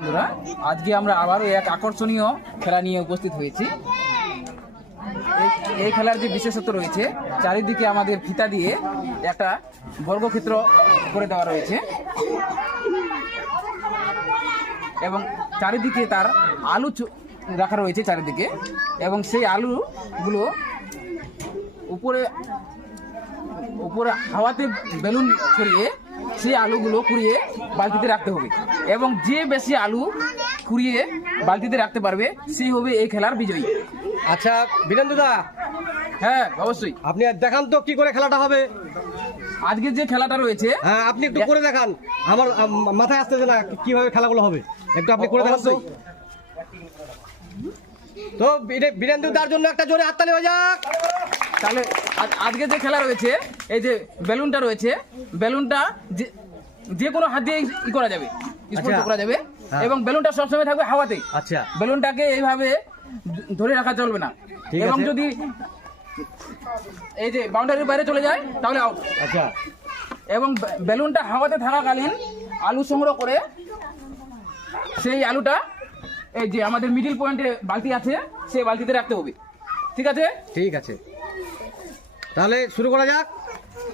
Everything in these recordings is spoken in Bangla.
বন্ধুরা, আজকে আমরা আবারও এক আকর্ষণীয় খেলা নিয়ে উপস্থিত হয়েছি। এই খেলার যে বিশেষত্ব রয়েছে, চারিদিকে আমাদের ফিতা দিয়ে একটা বর্গক্ষেত্র করে দেওয়া রয়েছে এবং চারিদিকে তার আলু রাখা রয়েছে চারিদিকে, এবং সেই আলুগুলো উপরে উপরে হাওয়াতে বেলুন ছড়িয়ে সেই আলুগুলো কুড়িয়ে বালতিতে রাখতে হবে, এবং যে বেশি আলু কুড়িয়ে বালতিতে রাখতে পারবে সেই হবে এই খেলার বিজয়ী। আচ্ছা বীরেন্দ্রদা, হ্যাঁ অবশ্যই, আপনি দেখান তো কি করে খেলাটা হবে। আজকে যে খেলাটা রয়েছে, হ্যাঁ আপনি একটু করে দেখান, আমার মাথায় আসতেছে না কিভাবে খেলাগুলো হবে, একটু আপনি করে দেখান তো। তো বীরেন্দ্রদার জন্য একটা জোরে হাততালি হয়ে যাক। তাহলে আজকে যে খেলা রয়েছে, এই যে বেলুনটা রয়েছে, বেলুনটা যে কোনো হাত দিয়ে ই করা যাবে, স্পর্শ করা যাবে, এবং বেলুনটা সবসময় থাকবে হাওয়াতে। আচ্ছা, বেলুনটাকে এইভাবে ধরে রাখা চলবে না, এবং যদি এই যে বাউন্ডারির বাইরে চলে যায় তাহলে আউট। আচ্ছা, এবং বেলুনটা হাওয়াতে থাকাকালীন আলু সংগ্রহ করে সেই আলুটা এই যে আমাদের মিডিল পয়েন্টে বালতি আছে সেই বালতিতে রাখতে হবে। ঠিক আছে? ঠিক আছে, তাহলে শুরু করা যাক।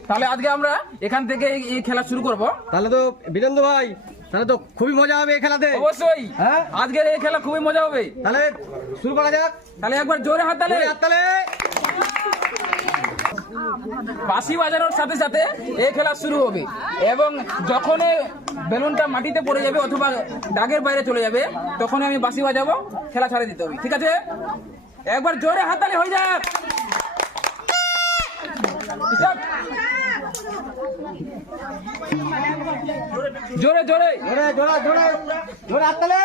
তাহলে আজকে আমরা এখান থেকে এই খেলা শুরু করব। তাহলে তো বীরেন্দ্র ভাই, তাহলে তো খুবই মজা হবে এই খেলাতে। অবশ্যই, হ্যাঁ আজকের এই খেলা খুবই মজা হবে। তাহলে শুরু করা যাক। তাহলে একবার জোরে হাততালি। বাঁশি বাজানোর সাথে সাথে এই খেলা শুরু হবে, এবং যখন বেলুনটা মাটিতে পড়ে যাবে অথবা দাগের বাইরে চলে যাবে তখন আমি বাঁশি বাজাবো, খেলা ছাড়ে দিতে হবে। ঠিক আছে? একবার জোরে হাততালি হয়ে যাক। জোরে জোরে জোরে জোরে জোরে জোরে হাততালি।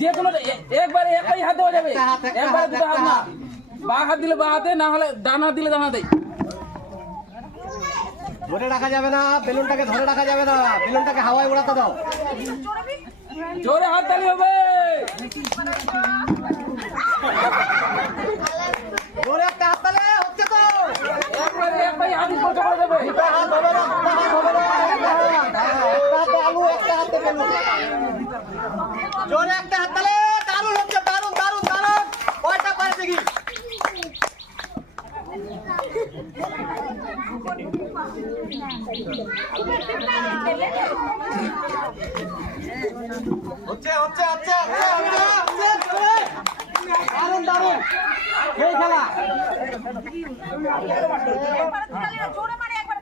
যে কোনো একবারে একই হাতে হয়ে যাবে, একবারে দুটো হাত না। বাঁ হাত দিলে বাঁ হাতে, না হলে ডান হাত দিলে ডান হাতে। ধরে রাখা যাবে না, বেলুনটাকে ধরে রাখা যাবে না, বেলুনটাকে হাওয়ায় উড়াতে দাও। জোরে হাত তালি হবে। জোরে একটা হাততালি হচ্ছে তো। একবারে একই হাত স্পর্শ করে দেবে। দুটো হাত হবে না, দুটো হাত হবে না, একটা হাতে আলু, একটা হাতে বেলুন। জোরে একটা হাততালি। দারুণ হচ্ছে, দারুণ দারুণ দারুণ। কয়টা পারে দেখি। হচ্ছে হচ্ছে হচ্ছে হচ্ছে। দারুণ দারুণ এই খেলা। জোরে মারে একবার